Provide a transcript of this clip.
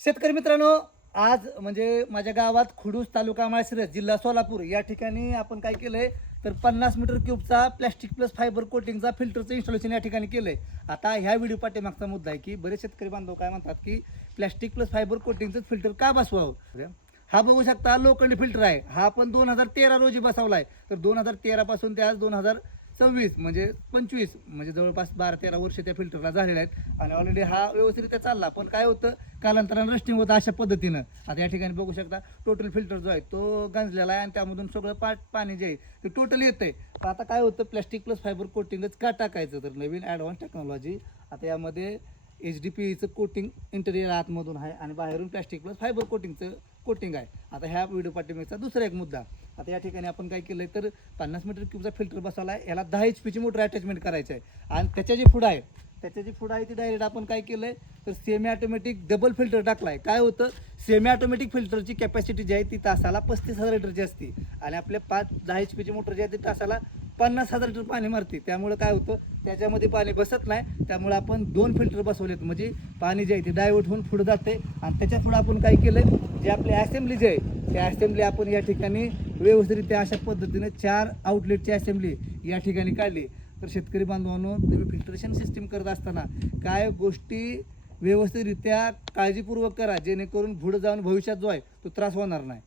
शेतकरी मित्रांनो, आज म्हणजे माझ्या गावात खुडूस तालुका माळशिरस जिल्हा सोलापूर या ठिकाणी आपण काय केलंय तर 50 मीटर क्यूबचा प्लॅस्टिक प्लस फायबर कोटिंगचा फिल्टरचं इन्स्टॉलेशन या ठिकाणी केलंय. आता ह्या व्हिडिओ पाठीमागचा मुद्दा आहे की बरेच शेतकरी बांधव काय म्हणतात की प्लॅस्टिक प्लस फायबर कोटिंगचं फिल्टर का बसवावं. हा बघू शकता लोखंडी फिल्टर आहे. हा आपण 2013 रोजी बसवलाय. तर 2013 पासून ते आज 2026 म्हणजे 25 म्हणजे जवळपास 12-13 वर्ष त्या फिल्टरला झालेले आहेत आणि ऑलरेडी हा व्यवस्थितरित्या चालला. पण काय होतं कालांतरानं रस्टिंग होतं अशा पद्धतीनं. आता या ठिकाणी बघू शकता टोटल फिल्टर जो आहे तो गंजलेला आहे आणि त्यामधून सगळं पाणी जे आहे ते टोटल येतंय. तर आता काय होतं प्लॅस्टिक प्लस फायबर कोटिंगच का टाकायचं तर नवीन ॲडव्हान्स टेक्नॉलॉजी आता यामध्ये HDPEचं कोटिंग इंटेरियर आतमधून आहे आणि बाहेरून प्लॅस्टिक प्लस फायबर कोटिंगचं कोटिंग आहे. आता ह्या व्हिडिओ पाठीमागचा दुसरा एक मुद्दा. आता या ठिकाणी आपण काय केलंय तर 50 मीटर क्यूबचा फिल्टर बसवला आहे. याला 10 HP मोटर अटॅचमेंट करायचं आहे आणि त्याच्या जी फुड आहे ती डायरेक्ट आपण काय केलंय तर सेमी ऑटोमॅटिक डबल फिल्टर टाकलाय. काय होतं सेमी ऑटोमॅटिक फिल्टरची कॅपॅसिटी जी आहे ती तासाला 35,000 लिटरची असते आणि आपल्या 10 HP मोटर जी आहे ती तासाला 50,000 लिटर पाणी मारते. त्यामुळे काय होतं त्याच्यामध्ये पाणी बसत नाही. त्यामुळे आपण 2 फिल्टर बसवलेत म्हणजे पाणी जे आहे ते डायव्हर्ट होऊन पुढे जाते आणि त्याच्या पुढे आपण काय केलं जे आपले असेंब्ली जे आहे त्या असेंब्ली आपण या ठिकाणी व्यवस्थितरित्या अशा पद्धतीने 4 आउटलेटची असेंब्ली या ठिकाणी काढली. तर शेतकरी बांधवांनो तुम्ही फिल्ट्रेशन सिस्टीम करत असताना काय गोष्टी व्यवस्थितरित्या काळजीपूर्वक करा जेणेकरून पुढे जाऊन भविष्यात जो आहे तो त्रास होणार नाही.